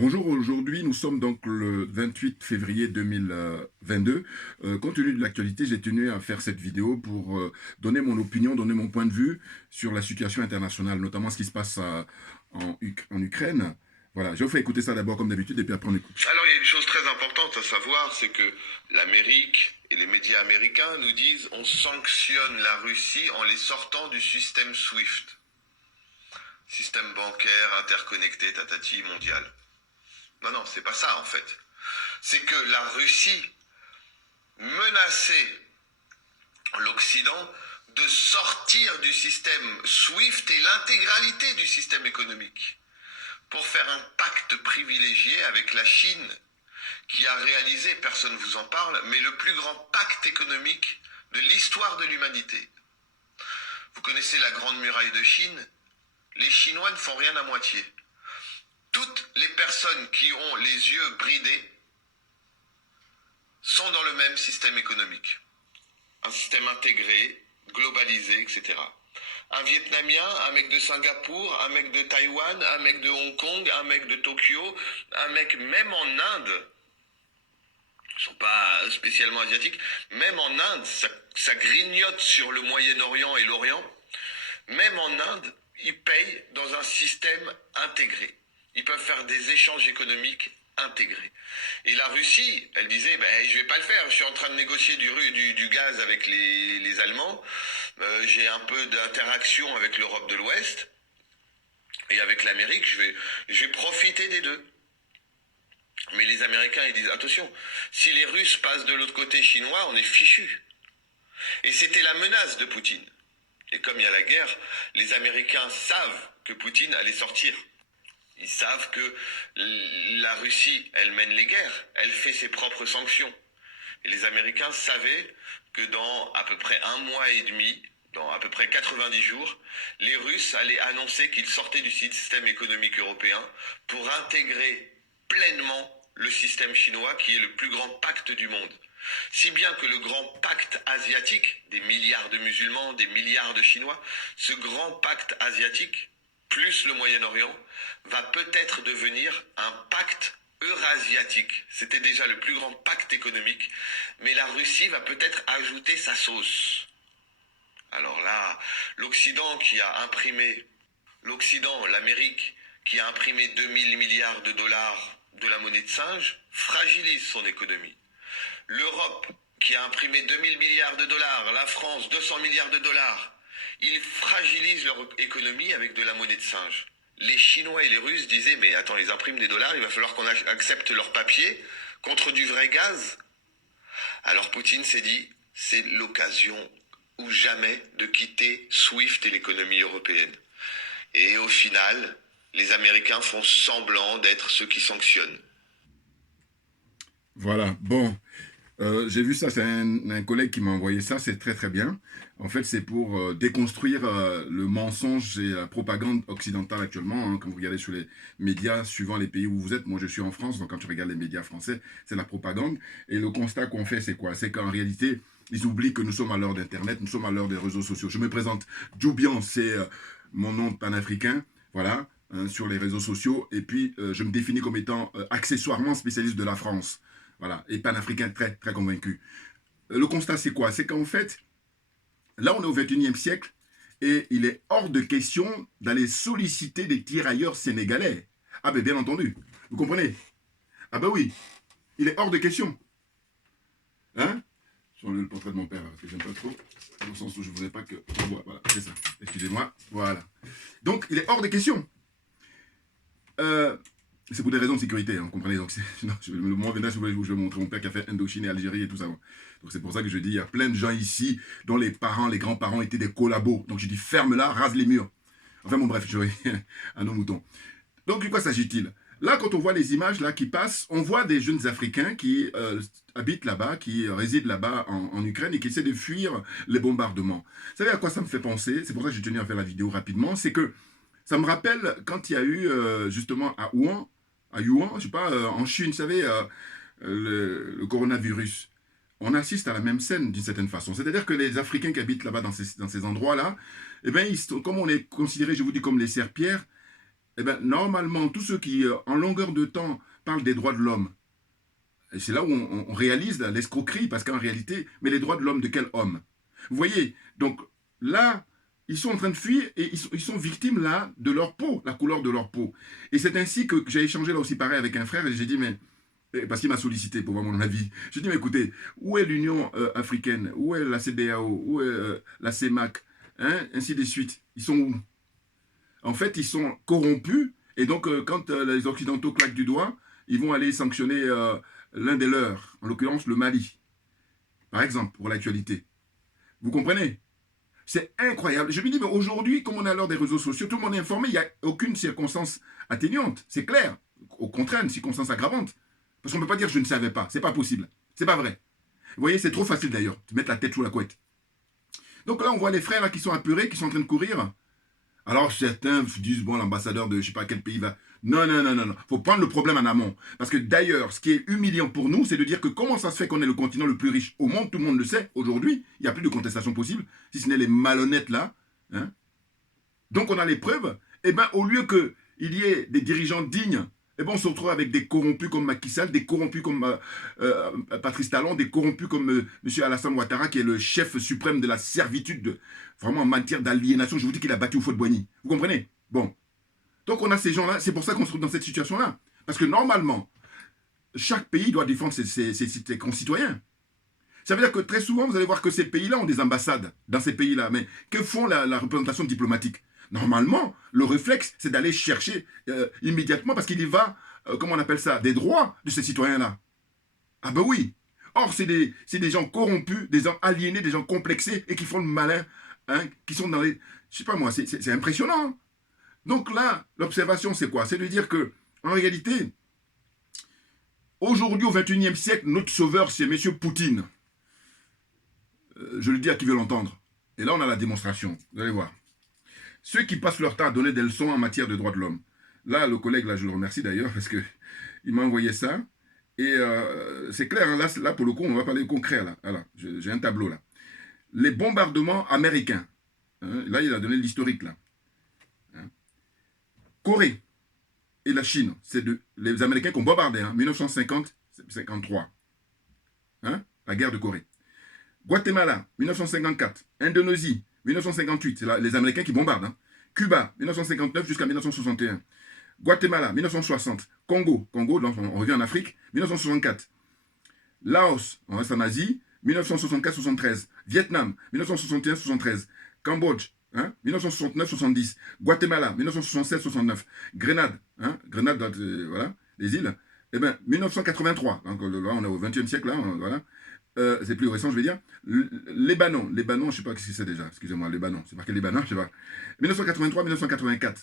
Bonjour, aujourd'hui nous sommes donc le 28 février 2022. Compte tenu de l'actualité, j'ai tenu à faire cette vidéo pour donner mon opinion, donner mon point de vue sur la situation internationale, notamment ce qui se passe en Ukraine. Voilà, je vous fais écouter ça d'abord comme d'habitude et puis après on écoute. Alors il y a une chose très importante à savoir, c'est que l'Amérique et les médias américains nous disent on sanctionne la Russie en les sortant du système SWIFT, système bancaire interconnecté tatati mondial. Non, non, c'est pas ça en fait. C'est que la Russie menaçait l'Occident de sortir du système SWIFT et l'intégralité du système économique pour faire un pacte privilégié avec la Chine qui a réalisé, personne ne vous en parle, mais le plus grand pacte économique de l'histoire de l'humanité. Vous connaissez la Grande Muraille de Chine? Les Chinois ne font rien à moitié. Toutes les personnes qui ont les yeux bridés sont dans le même système économique. Un système intégré, globalisé, etc. Un Vietnamien, un mec de Singapour, un mec de Taïwan, un mec de Hong Kong, un mec de Tokyo, un mec même en Inde, ils ne sont pas spécialement asiatiques, même en Inde, ça grignote sur le Moyen-Orient et l'Orient, même en Inde, ils payent dans un système intégré. Ils peuvent faire des échanges économiques intégrés. Et la Russie, elle disait, je ne vais pas le faire, je suis en train de négocier du gaz avec les Allemands, j'ai un peu d'interaction avec l'Europe de l'Ouest, et avec l'Amérique, je vais profiter des deux. Mais les Américains, ils disent, attention, si les Russes passent de l'autre côté chinois, on est fichus. Et c'était la menace de Poutine. Et comme il y a la guerre, les Américains savent que Poutine allait sortir. Ils savent que la Russie, elle mène les guerres, elle fait ses propres sanctions. Et les Américains savaient que dans à peu près un mois et demi, dans à peu près 90 jours, les Russes allaient annoncer qu'ils sortaient du système économique européen pour intégrer pleinement le système chinois qui est le plus grand pacte du monde. Si bien que le grand pacte asiatique, des milliards de musulmans, des milliards de Chinois, ce grand pacte asiatique, plus le Moyen-Orient, va peut-être devenir un pacte eurasiatique. C'était déjà le plus grand pacte économique, mais la Russie va peut-être ajouter sa sauce. Alors là, l'Occident, l'Amérique, qui a imprimé 2000 milliards de dollars de la monnaie de singe, fragilise son économie. L'Europe, qui a imprimé 2000 milliards de dollars, la France, 200 milliards de dollars, ils fragilisent leur économie avec de la monnaie de singe. Les Chinois et les Russes disaient, mais attends, ils impriment des dollars, il va falloir qu'on accepte leur papier contre du vrai gaz. Alors Poutine s'est dit, c'est l'occasion ou jamais de quitter SWIFT et l'économie européenne. Et au final, les Américains font semblant d'être ceux qui sanctionnent. Voilà, bon, j'ai vu ça, c'est un collègue qui m'a envoyé ça, c'est très très bien. En fait, c'est pour déconstruire le mensonge et la propagande occidentale actuellement. Hein, quand vous regardez sur les médias, suivant les pays où vous êtes, moi je suis en France, donc quand tu regardes les médias français, c'est la propagande. Et le constat qu'on fait, c'est quoi? C'est qu'en réalité, ils oublient que nous sommes à l'heure d'Internet, nous sommes à l'heure des réseaux sociaux. Je me présente, Djoubian, c'est mon nom panafricain, voilà, hein, sur les réseaux sociaux. Et puis, je me définis comme étant accessoirement spécialiste de la France. Voilà, et panafricain très, très convaincu. Le constat, c'est quoi? C'est qu'en fait, là, on est au XXIe siècle et il est hors de question d'aller solliciter des tirailleurs sénégalais. Ah ben, bien entendu. Vous comprenez? Ah ben oui, il est hors de question. Hein? Je vais enlever le portrait de mon père, parce que j'aime pas trop, dans le sens où je voudrais pas que... Voilà, c'est ça. Excusez-moi, voilà. Donc, il est hors de question. C'est pour des raisons de sécurité, hein, vous comprenez. Donc, non, le moment viendra, je vais vous montrer mon père qui a fait Indochine et Algérie et tout ça. Donc, c'est pour ça que je dis, il y a plein de gens ici dont les parents, les grands-parents étaient des collabos. Donc, je dis, ferme-la, rase les murs. Enfin, bon, bref, je vais à nos moutons. Donc, de quoi s'agit-il? Là, quand on voit les images là qui passent, on voit des jeunes Africains qui habitent là-bas, qui résident là-bas en Ukraine et qui essaient de fuir les bombardements. Vous savez à quoi ça me fait penser? C'est pour ça que j'ai tenu à faire la vidéo rapidement. C'est que ça me rappelle quand il y a eu justement à Yuan, je sais pas, en Chine, vous savez, le coronavirus. On assiste à la même scène d'une certaine façon. C'est-à-dire que les Africains qui habitent là-bas dans ces endroits-là, eh bien, comme on est considérés, je vous dis, comme les serpillères, eh ben, normalement, tous ceux qui, en longueur de temps, parlent des droits de l'homme, et c'est là où on réalise l'escroquerie, parce qu'en réalité, mais les droits de l'homme de quel homme? Vous voyez, donc là, ils sont en train de fuir et ils sont victimes là de leur peau, la couleur de leur peau. Et c'est ainsi que j'ai échangé là aussi pareil avec un frère et j'ai dit, mais, parce qu'il m'a sollicité pour voir mon avis, j'ai dit, mais écoutez, où est l'Union africaine? Où est la CEDEAO? Où est la CEMAC? Hein, ainsi de suite. Ils sont où? En fait, ils sont corrompus et donc quand les Occidentaux claquent du doigt, ils vont aller sanctionner l'un des leurs, en l'occurrence le Mali, par exemple, pour l'actualité. Vous comprenez? C'est incroyable. Je lui dis, mais aujourd'hui, comme on est à l'heure des réseaux sociaux, tout le monde est informé, il n'y a aucune circonstance atténuante, c'est clair. Au contraire, une circonstance aggravante. Parce qu'on ne peut pas dire je ne savais pas, c'est pas possible. C'est pas vrai. Vous voyez, c'est trop facile d'ailleurs, de mettre la tête sous la couette. Donc là, on voit les frères là, qui sont apeurés, qui sont en train de courir. Alors certains disent, bon, l'ambassadeur de je ne sais pas quel pays va... Non, non, non, non, non. Il faut prendre le problème en amont. Parce que d'ailleurs, ce qui est humiliant pour nous, c'est de dire que comment ça se fait qu'on est le continent le plus riche au monde, tout le monde le sait, aujourd'hui, il n'y a plus de contestation possible, si ce n'est les malhonnêtes là. Hein. Donc on a les preuves. Eh bien, au lieu qu'il y ait des dirigeants dignes, eh ben, on se retrouve avec des corrompus comme Macky Sall, des corrompus comme Patrice Talon, des corrompus comme M. Alassane Ouattara, qui est le chef suprême de la servitude, vraiment en matière d'aliénation. Je vous dis qu'il a battu au feu de Boigny. Vous comprenez? Bon. Donc on a ces gens-là, c'est pour ça qu'on se trouve dans cette situation-là. Parce que normalement, chaque pays doit défendre ses concitoyens. Ça veut dire que très souvent, vous allez voir que ces pays-là ont des ambassades dans ces pays-là. Mais que font la représentation diplomatique? Normalement, le réflexe, c'est d'aller chercher immédiatement, parce qu'il y va, comment on appelle ça, des droits de ces citoyens-là. Ah ben oui. Or, c'est des gens corrompus, des gens aliénés, des gens complexés, et qui font le malin, hein, qui sont dans les... Je sais pas moi, c'est impressionnant. Donc là, l'observation, c'est quoi? C'est de dire que, en réalité, aujourd'hui, au XXIe siècle, notre sauveur, c'est M. Poutine. Je le dis à qui veut l'entendre. Et là, on a la démonstration. Vous allez voir. Ceux qui passent leur temps à donner des leçons en matière de droits de l'homme. Là, le collègue, là, je le remercie d'ailleurs, parce qu'il m'a envoyé ça. Et c'est clair, hein, là, pour le coup, on va parler concret. Là, voilà, j'ai un tableau, là. Les bombardements américains. Hein, là, il a donné l'historique, là. Hein. Corée et la Chine, c'est les Américains qui ont bombardé, hein, 1950-53. Hein, la guerre de Corée. Guatemala, 1954. Indonésie, 1958. C'est les Américains qui bombardent. Hein. Cuba, 1959 jusqu'à 1961. Guatemala, 1960. Congo, donc on revient en Afrique, 1964. Laos, on reste en Asie, 1964-73. Vietnam, 1961-73. Cambodge, hein, 1969-70. Guatemala, 1976-69. Grenade, hein, Grenade, voilà, les îles, eh bien, 1983. Donc là, on est au XXe siècle, là, voilà. C'est plus récent, je vais dire. Libanon, je ne sais pas ce que c'est déjà. Excusez-moi, Libanon. C'est marqué Libanon, je ne sais pas. 1983-1984.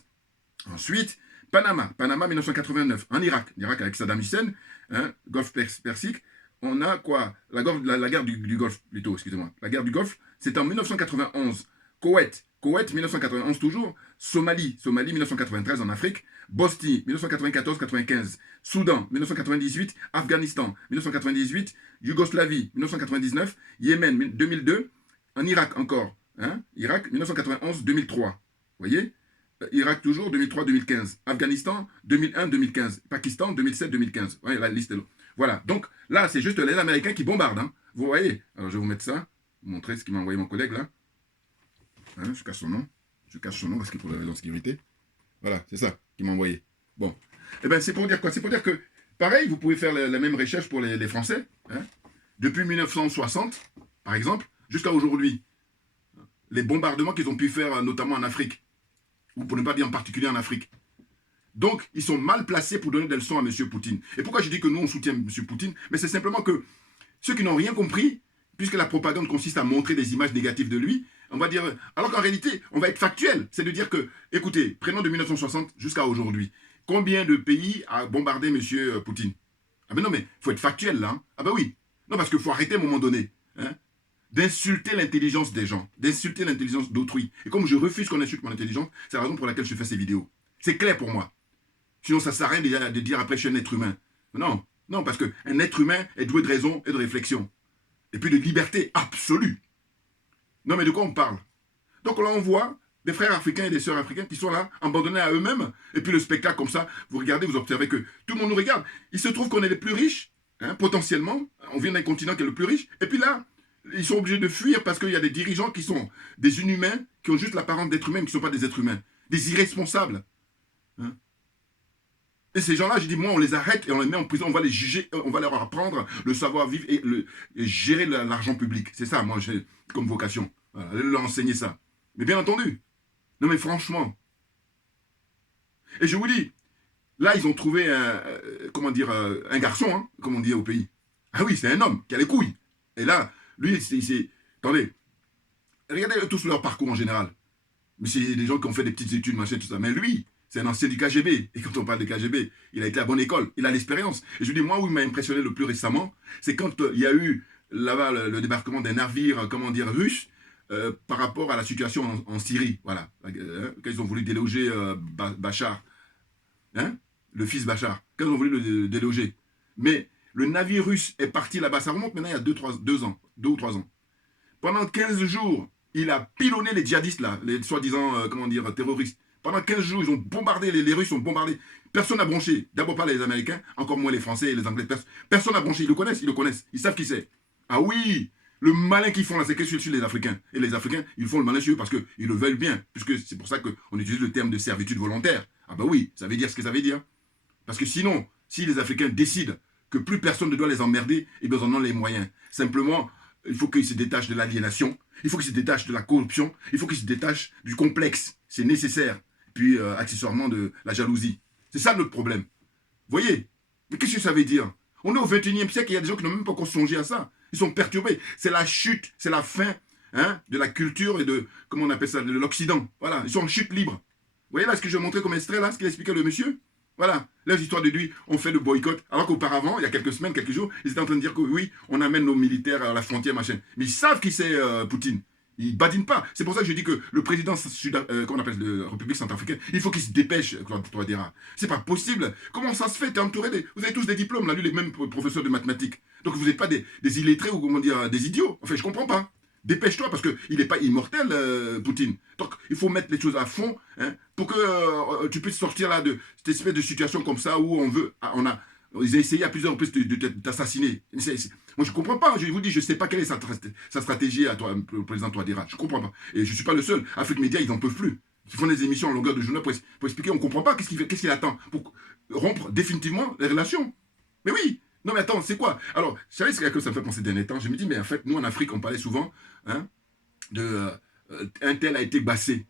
Ensuite, Panama, 1989. En Irak avec Saddam Hussein, hein, Golfe Persique. On a quoi? La guerre du Golfe, plutôt, excusez-moi. La guerre du Golfe, c'est en 1991. Koweït, 1991 toujours. Somalie, 1993 en Afrique. Bosnie, 1994-95. Soudan, 1998. Afghanistan, 1998. Yougoslavie, 1999. Yémen, 2002. En Irak encore. Hein? Irak, 1991-2003. Vous voyez? Irak toujours, 2003-2015. Afghanistan, 2001-2015. Pakistan, 2007-2015. Voyez la liste est là. Voilà. Donc là, c'est juste les Américains qui bombardent. Hein? Vous voyez? Alors je vais vous mettre ça. Vous montrer ce qu'il m'a envoyé mon collègue là. Hein, je cache son nom. Je cache son nom parce que pour la raison de sécurité. Voilà, c'est ça qu'il m'a envoyé. Bon. Eh bien, c'est pour dire quoi? C'est pour dire que, pareil, vous pouvez faire la même recherche pour les Français. Hein? Depuis 1960, par exemple, jusqu'à aujourd'hui, les bombardements qu'ils ont pu faire, notamment en Afrique, ou pour ne pas dire en particulier en Afrique. Donc, ils sont mal placés pour donner des leçons à M. Poutine. Et pourquoi je dis que nous, on soutient M. Poutine? Mais c'est simplement que ceux qui n'ont rien compris, puisque la propagande consiste à montrer des images négatives de lui, on va dire... Alors qu'en réalité, on va être factuel. C'est de dire que, écoutez, prenons de 1960 jusqu'à aujourd'hui. Combien de pays a bombardé M. Poutine? Ah ben non, mais il faut être factuel, là. Hein. Ah ben oui. Non, parce qu'il faut arrêter à un moment donné. Hein, d'insulter l'intelligence des gens, d'insulter l'intelligence d'autrui. Et comme je refuse qu'on insulte mon intelligence, c'est la raison pour laquelle je fais ces vidéos. C'est clair pour moi. Sinon, ça ne sert à rien de dire après je suis un être humain. Non, non, parce qu'un être humain est doué de raison et de réflexion. Et puis de liberté absolue. Non, mais de quoi on parle? Donc là, on voit des frères africains et des sœurs africaines qui sont là, abandonnés à eux-mêmes. Et puis le spectacle comme ça, vous regardez, vous observez que tout le monde nous regarde. Il se trouve qu'on est les plus riches, hein, potentiellement. On vient d'un continent qui est le plus riche. Et puis là, ils sont obligés de fuir parce qu'il y a des dirigeants qui sont des inhumains, qui ont juste l'apparence d'êtres humains, mais qui ne sont pas des êtres humains. Des irresponsables. Hein. Et ces gens-là, je dis, moi, on les arrête et on les met en prison, on va les juger, on va leur apprendre le savoir-vivre et gérer l'argent public. C'est ça, moi, j'ai comme vocation. Voilà, allez leur enseigner ça. Mais bien entendu. Non, mais franchement. Et je vous dis, là, ils ont trouvé comment dire, un garçon, hein, comme on dit au pays. Ah oui, c'est un homme qui a les couilles. Et là, lui, c'est... Attendez, regardez tous leur parcours en général. Mais c'est des gens qui ont fait des petites études, machin, tout ça. Mais lui, c'est un ancien du KGB. Et quand on parle de KGB, il a été à bonne école. Il a l'expérience. Et je vous dis, moi, où il m'a impressionné le plus récemment, c'est quand il y a eu là-bas le débarquement d'un navire, comment dire, russe, par rapport à la situation en Syrie. Voilà. Quand ils ont voulu déloger Bachar. Hein, le fils Bachar. Quand ils ont voulu le déloger. Mais le navire russe est parti là-bas. Ça remonte maintenant il y a 2 ou 3 ans. Pendant 15 jours, il a pilonné les djihadistes, là, les soi-disant, comment dire, terroristes. Pendant 15 jours, ils ont bombardé, les Russes ont bombardé. Personne n'a bronché. D'abord pas les Américains, encore moins les Français et les Anglais. Personne n'a bronché. Ils le connaissent. Ils savent qui c'est. Ah oui, le malin qu'ils font là, c'est que sur les Africains. Et les Africains, ils font le malin sur eux parce qu'ils le veulent bien. Puisque c'est pour ça qu'on utilise le terme de servitude volontaire. Ah bah oui, ça veut dire ce que ça veut dire. Parce que sinon, si les Africains décident que plus personne ne doit les emmerder, eh bien, ils en ont les moyens. Simplement, il faut qu'ils se détachent de l'aliénation, il faut qu'ils se détachent de la corruption, il faut qu'ils se détachent du complexe. C'est nécessaire. Puis, accessoirement, de la jalousie. C'est ça notre problème. Vous voyez? Mais qu'est-ce que ça veut dire? On est au 21e siècle et il y a des gens qui n'ont même pas encore songé à ça. Ils sont perturbés. C'est la chute, c'est la fin, hein, de la culture et de, comment on appelle ça, de l'Occident. Voilà, ils sont en chute libre. Vous voyez là ce que je vais montrer comme extrait, là, ce qu'il expliquait le monsieur? Voilà, là, l'histoire de lui, on fait le boycott. Alors qu'auparavant, il y a quelques semaines, quelques jours, ils étaient en train de dire que oui, on amène nos militaires à la frontière, machin. Mais ils savent qui c'est Poutine. Ils badinent pas. C'est pour ça que je dis que le président comment on appelle, de la République centrafricaine, il faut qu'il se dépêche, toi, Dera. C'est pas possible. Comment ça se fait? T'es entouré des... Vous avez tous des diplômes, là, lui, les mêmes professeurs de mathématiques. Donc vous n'êtes pas des illettrés ou comment dire, des idiots. Enfin, je comprends pas. Dépêche-toi parce qu'il n'est pas immortel, Poutine. Donc, il faut mettre les choses à fond, hein, pour que tu puisses sortir là de cette espèce de situation comme ça où ils ont essayé à plusieurs reprises de t'assassiner. Moi, je ne comprends pas. Je vous dis, je ne sais pas quelle est sa stratégie à toi, le président Touadéra. Je ne comprends pas. Et je ne suis pas le seul. Afrique Média, ils n'en peuvent plus. Ils font des émissions en longueur de journée pour expliquer. On ne comprend pas qu'est-ce qu'il attend pour rompre définitivement les relations. Mais oui. Non mais attends, c'est quoi? Alors, vous savez ce que ça me fait penser derniers temps? Je me dis, mais en fait, nous en Afrique, on parlait souvent, hein, de un tel a été bassé.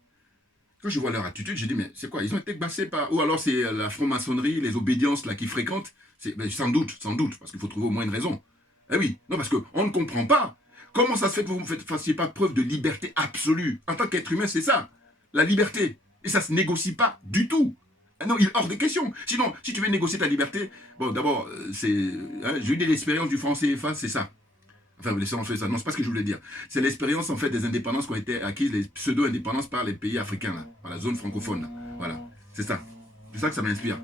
Quand je vois leur attitude, je dis, mais c'est quoi? Ils ont été bassés par... Ou alors c'est la franc-maçonnerie, les obédiences là qu'ils fréquentent. Ben, sans doute, parce qu'il faut trouver au moins une raison. Eh oui, non, parce qu'on ne comprend pas. Comment ça se fait que vous ne fassiez pas preuve de liberté absolue? En tant qu'être humain, c'est ça, la liberté. Et ça ne se négocie pas du tout. Ah non, il est hors de question. Sinon, si tu veux négocier ta liberté, bon, d'abord, c'est... Hein, j'ai eu l'expérience du franc CFA, c'est ça. Enfin, laissez-moi faire ça. Non, c'est pas ce que je voulais dire. C'est l'expérience, en fait, des indépendances qui ont été acquises, les pseudo-indépendances par les pays africains, là, par la zone francophone, là. Voilà, c'est ça. C'est ça que ça m'inspire.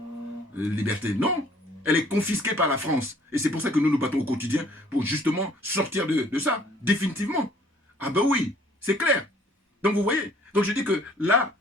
Liberté. Non, elle est confisquée par la France. Et c'est pour ça que nous nous battons au quotidien, pour justement sortir de ça, définitivement. Ah ben oui, c'est clair. Donc, vous voyez. Donc, je dis que là,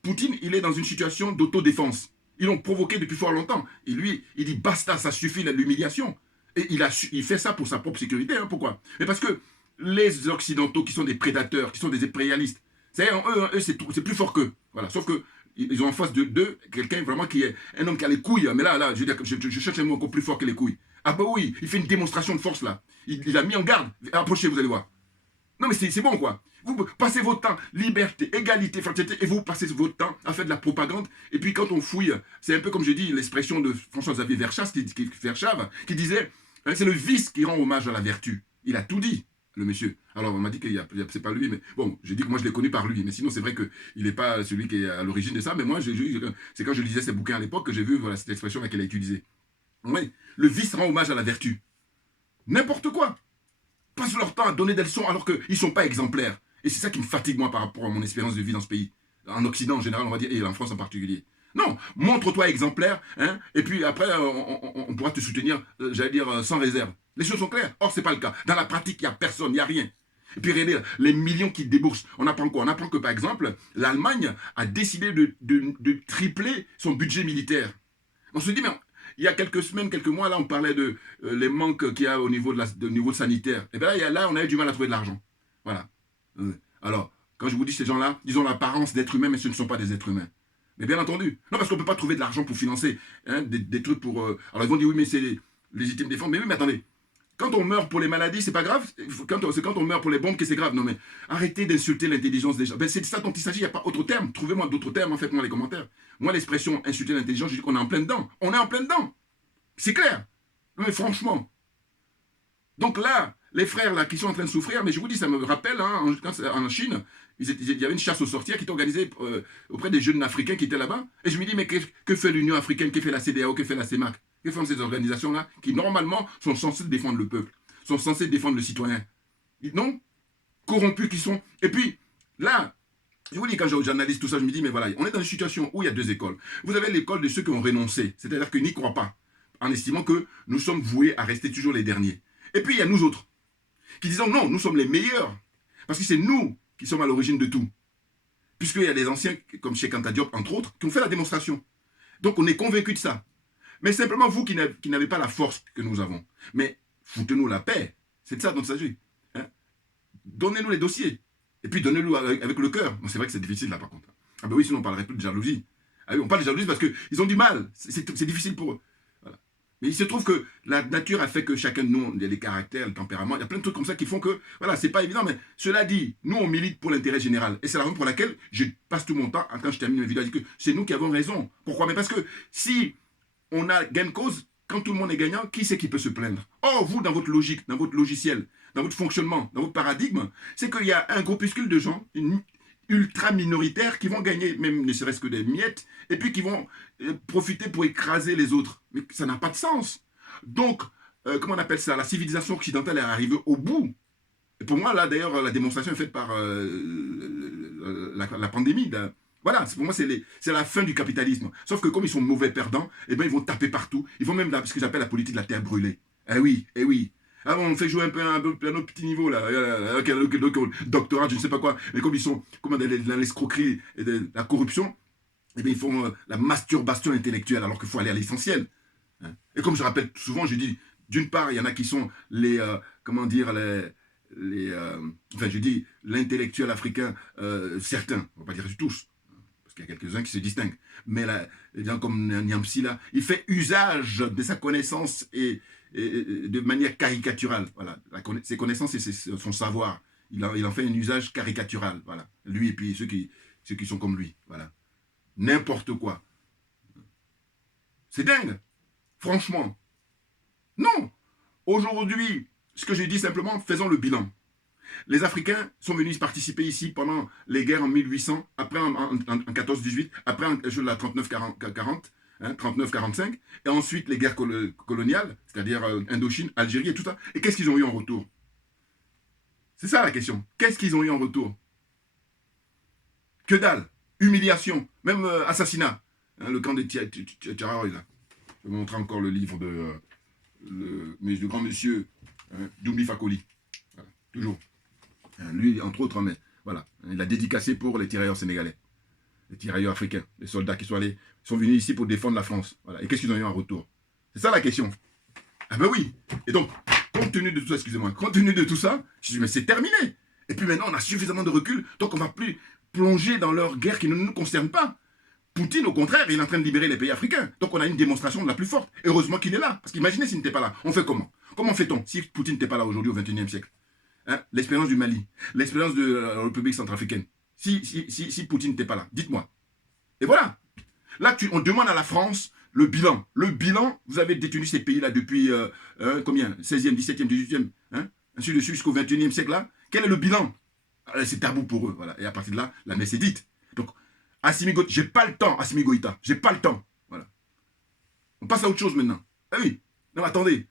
Poutine, il est dans une situation d'autodéfense. Ils l'ont provoqué depuis fort longtemps. Et lui, il dit basta, ça suffit l'humiliation. Et il fait ça pour sa propre sécurité. Hein. Pourquoi? Mais parce que les Occidentaux qui sont des prédateurs, qui sont des impérialistes, eux c'est plus fort qu'eux. Voilà. Sauf que ils ont en face d'eux quelqu'un vraiment qui est un homme qui a les couilles. Mais là je cherche un mot encore plus fort que les couilles. Ah bah oui, il fait une démonstration de force là. Il a mis en garde. Approchez, vous allez voir. Non mais c'est bon quoi. Vous passez votre temps, liberté, égalité, fraternité, et vous passez votre temps à faire de la propagande. Et puis quand on fouille, c'est un peu comme je dis l'expression de François-Xavier Verschave qui disait, hein, c'est le vice qui rend hommage à la vertu. Il a tout dit, le monsieur. Alors on m'a dit que c'est pas lui, mais bon, j'ai dit que moi je l'ai connu par lui. Mais sinon c'est vrai qu'il n'est pas celui qui est à l'origine de ça. Mais moi, c'est quand je lisais ses bouquins à l'époque que j'ai vu voilà, cette expression qu'il a utilisée. Oui, le vice rend hommage à la vertu. N'importe quoi. Passent leur temps à donner des leçons alors qu'ils ne sont pas exemplaires. Et c'est ça qui me fatigue, moi, par rapport à mon expérience de vie dans ce pays. En Occident, en général, on va dire, et en France en particulier. Non, montre-toi exemplaire, hein, et puis après, on pourra te soutenir, j'allais dire, sans réserve. Les choses sont claires. Or, ce n'est pas le cas. Dans la pratique, il n'y a personne, il n'y a rien. Et puis regardez les millions qu'ils déboursent. On apprend quoi? On apprend que par exemple, l'Allemagne a décidé de tripler son budget militaire. On se dit, mais il y a quelques semaines, quelques mois, là, on parlait de les manques qu'il y a au niveau, niveau sanitaire. Et bien là, on a eu du mal à trouver de l'argent. Voilà. Alors, quand je vous dis ces gens-là, ils ont l'apparence d'êtres humains, mais ce ne sont pas des êtres humains. Mais bien entendu. Non, parce qu'on ne peut pas trouver de l'argent pour financer des trucs pour... Alors ils vont dire, oui, mais c'est légitime défense. Mais oui, mais attendez. Quand on meurt pour les maladies, c'est pas grave. C'est quand on meurt pour les bombes que c'est grave. Non, mais arrêtez d'insulter l'intelligence des gens. Ben, c'est de ça dont il s'agit. Il n'y a pas autre terme. Trouvez-moi d'autres termes, faites-moi les commentaires. Moi, l'expression insulter l'intelligence, je dis qu'on est en plein dedans. On est en plein dedans. C'est clair. Mais franchement. Donc là, les frères là qui sont en train de souffrir, mais je vous dis, ça me rappelle, hein, en Chine, il y avait une chasse aux sorcières qui était organisée auprès des jeunes africains qui étaient là-bas. Et je me dis, mais que fait l'Union africaine, que fait la CEDEAO, que fait la CEMAC? Que font ces organisations-là qui, normalement, sont censées défendre le peuple, sont censées défendre le citoyen? Non, corrompus qui sont. Et puis, là, je vous dis, quand j'analyse tout ça, je me dis, mais voilà, on est dans une situation où il y a deux écoles. Vous avez l'école de ceux qui ont renoncé, c'est-à-dire qu'ils n'y croient pas, en estimant que nous sommes voués à rester toujours les derniers. Et puis, il y a nous autres, qui disons, non, nous sommes les meilleurs, parce que c'est nous qui sommes à l'origine de tout. Puisqu'il y a des anciens, comme Cheikh Anta Diop, entre autres, qui ont fait la démonstration. Donc, on est convaincus de ça. Mais simplement, vous qui n'avez pas la force que nous avons. Mais foutez-nous la paix. C'est de ça dont il s'agit. Hein? Donnez-nous les dossiers. Et puis, donnez-nous avec le cœur. C'est vrai que c'est difficile, là, par contre. Ah ben oui, sinon on ne parlerait plus de jalousie. Ah oui, on parle de jalousie parce qu'ils ont du mal. C'est difficile pour eux. Voilà. Mais il se trouve que la nature a fait que chacun de nous, il y a des caractères, le tempérament, il y a plein de trucs comme ça qui font que, voilà, c'est pas évident. Mais cela dit, nous, on milite pour l'intérêt général. Et c'est la raison pour laquelle je passe tout mon temps, quand je termine mes vidéos, à dire que c'est nous qui avons raison. Pourquoi? Mais parce que si on a gain de cause, quand tout le monde est gagnant, qui c'est qui peut se plaindre? Or, vous, dans votre logique, dans votre logiciel, dans votre fonctionnement, dans votre paradigme, c'est qu'il y a un groupuscule de gens, ultra minoritaires, qui vont gagner, même ne serait-ce que des miettes, et puis qui vont profiter pour écraser les autres. Mais ça n'a pas de sens. Donc, comment on appelle ça? La civilisation occidentale est arrivée au bout. Et pour moi, là, d'ailleurs, la démonstration est faite par la pandémie. Voilà, pour moi, c'est la fin du capitalisme. Sauf que comme ils sont mauvais perdants, eh ben, ils vont taper partout. Ils vont même dans ce que j'appelle la politique de la terre brûlée. Eh oui, eh oui. Alors, on fait jouer un peu à un autre petit niveau, là. Doctorat, je ne sais pas quoi. Mais comme ils sont dans l'escroquerie et la corruption, eh bien, ils font la masturbation intellectuelle, alors qu'il faut aller à l'essentiel. Hein. Et comme je rappelle souvent, je dis, d'une part, il y en a qui sont comment dire, enfin, je dis, l'intellectuel africain, certains, on ne va pas dire tous, il y a quelques-uns qui se distinguent. Mais là, les gens comme Niamsi, là, il fait usage de sa connaissance et de manière caricaturale. Voilà. Ses connaissances et son savoir. Il en fait un usage caricatural. Voilà. Lui et puis ceux qui sont comme lui. Voilà. N'importe quoi. C'est dingue. Franchement. Non. Aujourd'hui, ce que je dis simplement, faisons le bilan. Les Africains sont venus participer ici pendant les guerres en 1800, après en 14-18, après la 39-40, hein, 39-45, et ensuite les guerres coloniales, c'est-à-dire Indochine, Algérie et tout ça. Et qu'est-ce qu'ils ont eu en retour? C'est ça la question. Qu'est-ce qu'ils ont eu en retour? Que dalle. Humiliation, même assassinat. Hein, le camp de Tcharaoui, là. Je vais vous montrer encore le livre de grand monsieur Doumbi Fakoli. Voilà, toujours. Lui, entre autres, mais voilà, il a dédicacé pour les tirailleurs sénégalais, les tirailleurs africains, les soldats qui sont venus ici pour défendre la France. Voilà. Et qu'est-ce qu'ils ont eu en retour? C'est ça la question. Ah ben oui. Et donc, compte tenu de tout ça, excusez-moi, compte tenu de tout ça, je dis, mais c'est terminé. Et puis maintenant, on a suffisamment de recul, donc on ne va plus plonger dans leur guerre qui ne nous concerne pas. Poutine, au contraire, il est en train de libérer les pays africains. Donc on a une démonstration de la plus forte. Heureusement qu'il est là. Parce qu'imaginez s'il n'était pas là. On fait comment? Comment fait-on si Poutine n'était pas là aujourd'hui au XXIe siècle? Hein, l'expérience du Mali, l'expérience de la République centrafricaine. Si Poutine n'était pas là, dites-moi. Et voilà. Là, on demande à la France le bilan. Le bilan, vous avez détenu ces pays-là depuis combien? 16e, 17e, 18e, hein, ainsi de suite jusqu'au 21e siècle là. Quel est le bilan? C'est tabou pour eux. Voilà. Et à partir de là, la messe est dite. Donc, Assimi Goïta, j'ai pas le temps, Assimi Goïta. J'ai pas le temps. Voilà. On passe à autre chose maintenant. Ah oui. Non, attendez.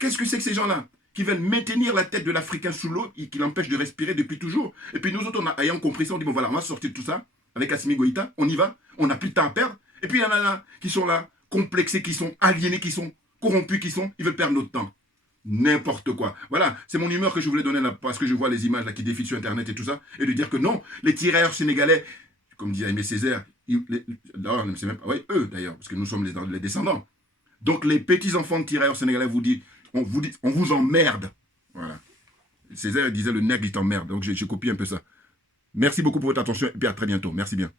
Qu'est-ce que c'est que ces gens-là qui veulent maintenir la tête de l'Africain sous l'eau et qui l'empêchent de respirer depuis toujours? Et puis nous autres, ayant compris ça, on dit, bon voilà, on va sortir de tout ça avec Assimi Goïta, on y va, on n'a plus de temps à perdre. Et puis il y en a là qui sont là, complexés, qui sont aliénés, qui sont corrompus, ils veulent perdre notre temps. n'importe quoi. Voilà, c'est mon humeur que je voulais donner là, parce que je vois les images là qui défilent sur Internet et tout ça, et de dire que non, les tirailleurs sénégalais, comme dit Aimé Césaire, c'est même pas, ouais, eux d'ailleurs, parce que nous sommes les descendants. Donc les petits-enfants de tirailleurs sénégalais on vous emmerde. Voilà. Césaire disait le nègre il t'emmerde, donc j'ai copié un peu ça. Merci beaucoup pour votre attention et puis à très bientôt. Merci bien.